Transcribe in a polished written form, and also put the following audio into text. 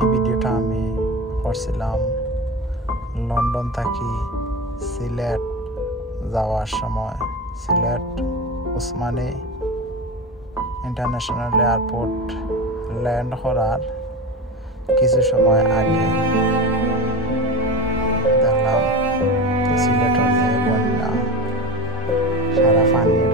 এই ভিডিওটা আমি করছিলাম লন্ডন থেকে সিলেট যাওয়ার সময়। Sylhet Osmani international airport land করার কিছু সময় আগে দেখলাম সিলেটের যে বন্যা, সারা পানির